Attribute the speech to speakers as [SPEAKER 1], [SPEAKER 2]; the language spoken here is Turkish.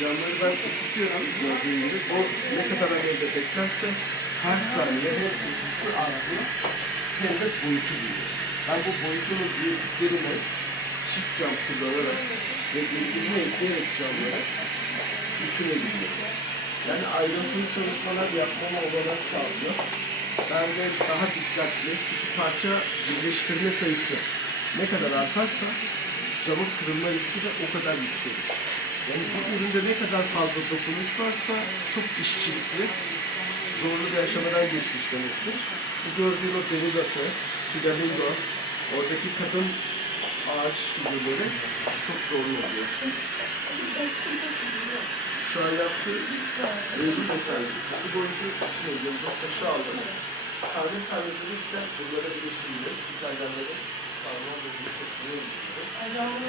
[SPEAKER 1] Camları ben ısıtıyorum gördüğün gibi. O ne kadar alevde beklerse her saniye hem ısısı artıyor hem de boyutu büyüyor. Ben bu boyutunu büyüdüklerine çift cam kullanarak ve birbirine ekleyerek camları bitirebiliyorum. Yani ayrıntılı çalışmalar yapmama olanak sağlıyor. Ben de daha dikkatli, çünkü parça birleştirme sayısı ne kadar artarsa camın kırılma riski de o kadar yükselir. Yani bu üründe ne kadar fazla dokunuş varsa çok işçilikli, zorlu bir aşamadan geçmiş demektir. Bu gördüğün o deniz atı, flamingo, oradaki kadın ağaç figürleri çok zorlu oluyor. Şu an yaptığı Eylül mesajı. Bu boyunca içine yıldız taşı aldım. Tane dururken bunlara birleştirilir. İtalyanları sarma ve bir topluyor.
[SPEAKER 2] Ay ben bunu